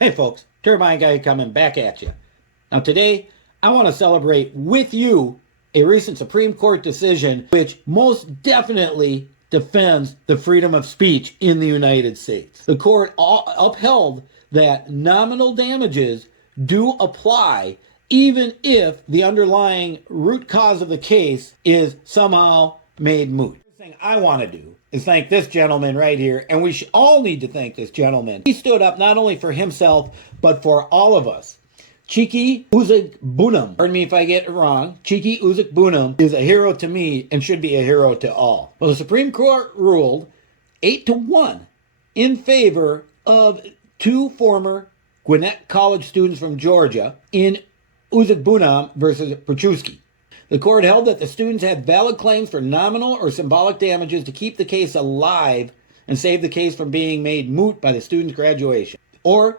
Hey folks, Turbine Guy coming back at you. Now today, I want to celebrate with you a recent Supreme Court decision which most definitely defends the freedom of speech in the United States. The court upheld that nominal damages do apply even if the underlying root cause of the case is somehow made moot. The thing I want to do is thank this gentleman right here, and we all need to thank this gentleman. He stood up not only for himself, but for all of us. Chiki Uzik-Bunam, pardon me if I get it wrong, Chiki Uzik-Bunam is a hero to me and should be a hero to all. Well, the Supreme Court ruled 8-1 in favor of two former Gwinnett College students from Georgia in Uzik-Bunam versus Perchewski. The court held that the students had valid claims for nominal or symbolic damages to keep the case alive and save the case from being made moot by the student's graduation or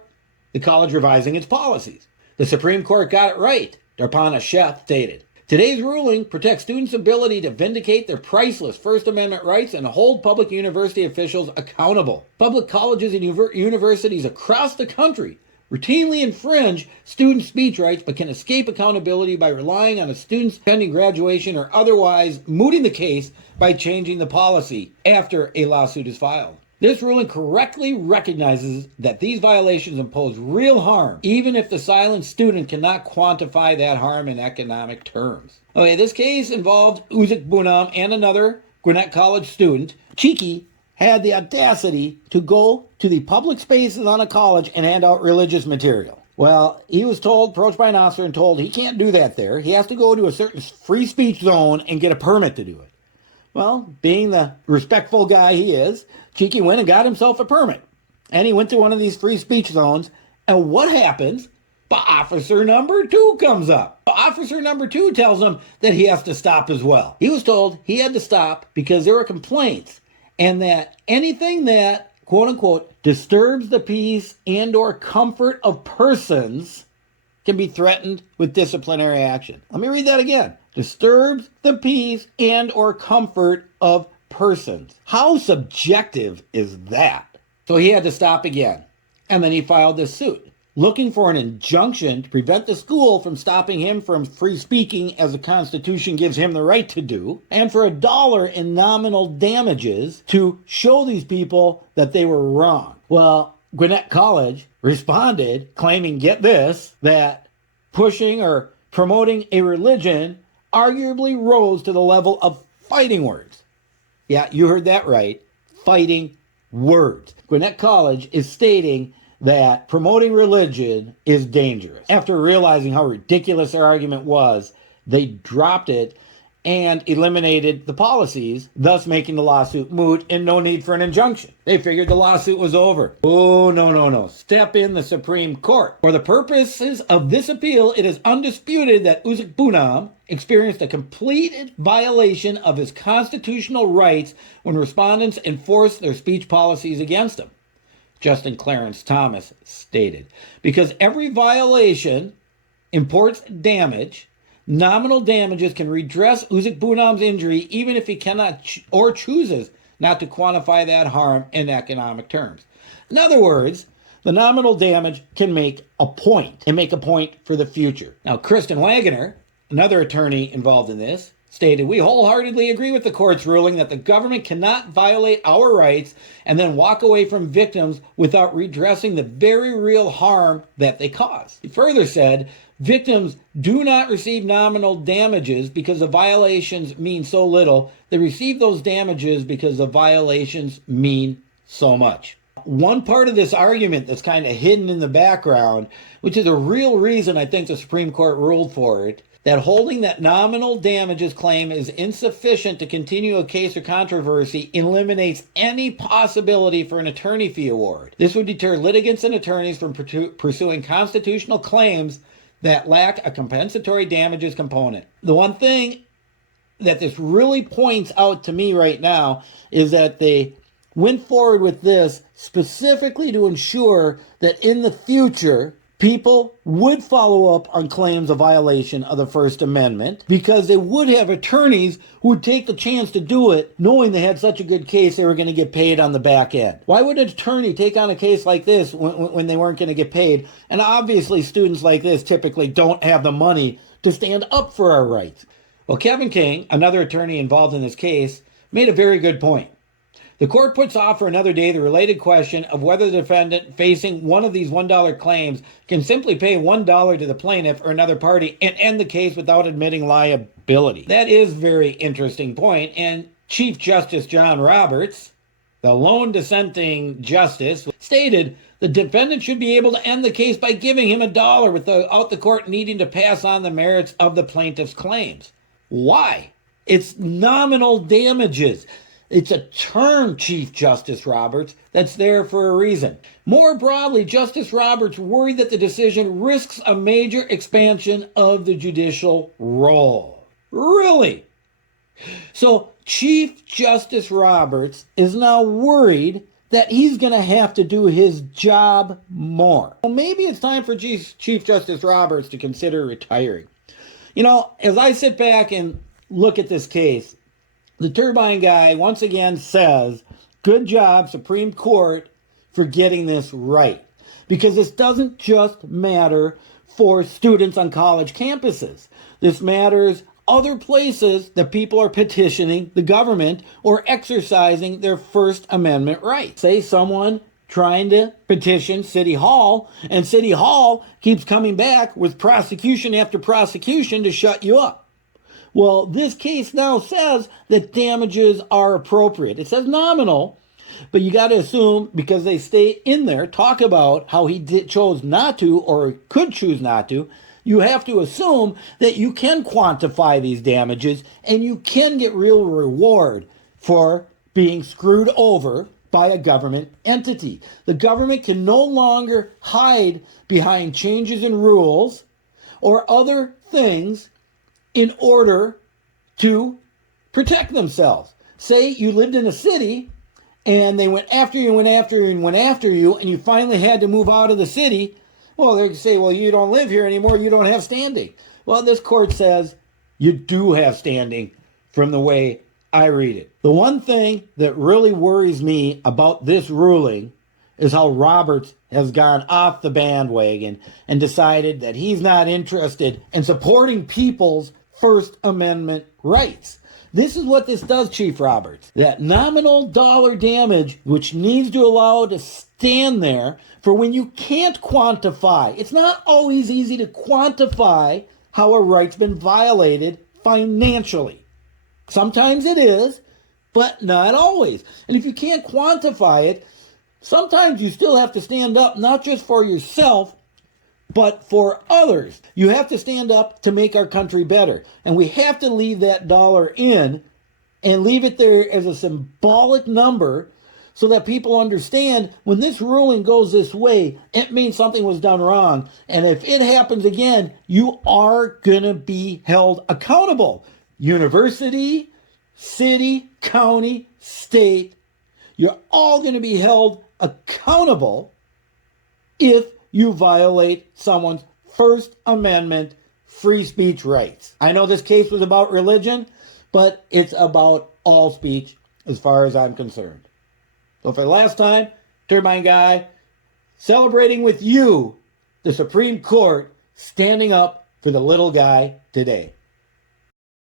the college revising its policies. The Supreme Court got it right, Darpana Sheth stated. Today's ruling protects students' ability to vindicate their priceless First Amendment rights and hold public university officials accountable. Public colleges and universities across the country routinely infringe student speech rights but can escape accountability by relying on a student's pending graduation or otherwise mooting the case by changing the policy after a lawsuit is filed. This ruling correctly recognizes that these violations impose real harm, even if the silent student cannot quantify that harm in economic terms. Okay, this case involved Uzik-Bunam and another Gwinnett College student. Chiki had the audacity to go to the public spaces on a college and hand out religious material. Well, he was approached by an officer and told he can't do that there. He has to go to a certain free speech zone and get a permit to do it. Well, being the respectful guy he is, Chiki went and got himself a permit. And he went to one of these free speech zones. And what happens? Officer number 2 comes up. Officer number 2 tells him that he has to stop as well. He was told he had to stop because there were complaints and that anything that, quote unquote, disturbs the peace and or comfort of persons can be threatened with disciplinary action. Let me read that again. Disturbs the peace and or comfort of persons. How subjective is that? So he had to stop again. And then he filed this suit, looking for an injunction to prevent the school from stopping him from free speaking as the Constitution gives him the right to do, and for $1 in nominal damages to show these people that they were wrong. Well, Gwinnett College responded, claiming, get this, that pushing or promoting a religion arguably rose to the level of fighting words. Yeah, you heard that right. Fighting words. Gwinnett College is stating that promoting religion is dangerous. After realizing how ridiculous their argument was, they dropped it and eliminated the policies, thus making the lawsuit moot and no need for an injunction. They figured the lawsuit was over. Oh, no. Step in the Supreme Court. For the purposes of this appeal, it is undisputed that Uzik-Bunam experienced a complete violation of his constitutional rights when respondents enforced their speech policies against him. Justin Clarence Thomas stated, because every violation imports damage, nominal damages can redress Uzik-Bunam's injury even if he cannot or chooses not to quantify that harm in economic terms. In other words, the nominal damage can make a point for the future. Now, Kristen Wagoner, another attorney involved in this, stated, we wholeheartedly agree with the court's ruling that the government cannot violate our rights and then walk away from victims without redressing the very real harm that they cause. He further said, victims do not receive nominal damages because the violations mean so little. They receive those damages because the violations mean so much. One part of this argument that's kind of hidden in the background, which is a real reason I think the Supreme Court ruled for it, that holding that nominal damages claim is insufficient to continue a case or controversy eliminates any possibility for an attorney fee award. This would deter litigants and attorneys from pursuing constitutional claims that lack a compensatory damages component. The one thing that this really points out to me right now is that they went forward with this specifically to ensure that in the future, people would follow up on claims of violation of the First Amendment because they would have attorneys who would take the chance to do it knowing they had such a good case they were going to get paid on the back end. Why would an attorney take on a case like this when they weren't going to get paid? And obviously students like this typically don't have the money to stand up for our rights. Well, Kevin King, another attorney involved in this case, made a very good point. The court puts off for another day the related question of whether the defendant facing one of these $1 claims can simply pay $1 to the plaintiff or another party and end the case without admitting liability. That is a very interesting point, and Chief Justice John Roberts, the lone dissenting justice, stated the defendant should be able to end the case by giving him $1 without the court needing to pass on the merits of the plaintiff's claims. Why? It's nominal damages. It's a term, Chief Justice Roberts, that's there for a reason. More broadly, Justice Roberts worried that the decision risks a major expansion of the judicial role. Really? So Chief Justice Roberts is now worried that he's going to have to do his job more. Well, maybe it's time for Chief Justice Roberts to consider retiring. You know, as I sit back and look at this case, the Turbine guy once again says, good job, Supreme Court, for getting this right. Because this doesn't just matter for students on college campuses. This matters other places that people are petitioning the government or exercising their First Amendment rights. Say someone trying to petition City Hall, and City Hall keeps coming back with prosecution after prosecution to shut you up. Well, this case now says that damages are appropriate. It says nominal, but you got to assume, because they stay in there, talk about how he chose not to or could choose not to, you have to assume that you can quantify these damages and you can get real reward for being screwed over by a government entity. The government can no longer hide behind changes in rules or other things in order to protect themselves. Say you lived in a city and they went after you, and you finally had to move out of the city. Well, they can say, well, you don't live here anymore, you don't have standing. Well, this court says you do have standing from the way I read it. The one thing that really worries me about this ruling is how Roberts has gone off the bandwagon and decided that he's not interested in supporting people's First Amendment rights. This is what this does, Chief Roberts. That nominal dollar damage, which needs to allow to stand there for when you can't quantify. It's not always easy to quantify how a right's been violated financially. Sometimes it is, but not always. And if you can't quantify it, sometimes you still have to stand up, not just for yourself, but for others. You have to stand up to make our country better. And we have to leave that dollar in and leave it there as a symbolic number so that people understand when this ruling goes this way, it means something was done wrong. And if it happens again, you are going to be held accountable. University, city, county, state, you're all going to be held accountable if you violate someone's First Amendment free speech rights. I know this case was about religion, but it's about all speech as far as I'm concerned. So for the last time, Turbine Guy, celebrating with you, the Supreme Court standing up for the little guy today.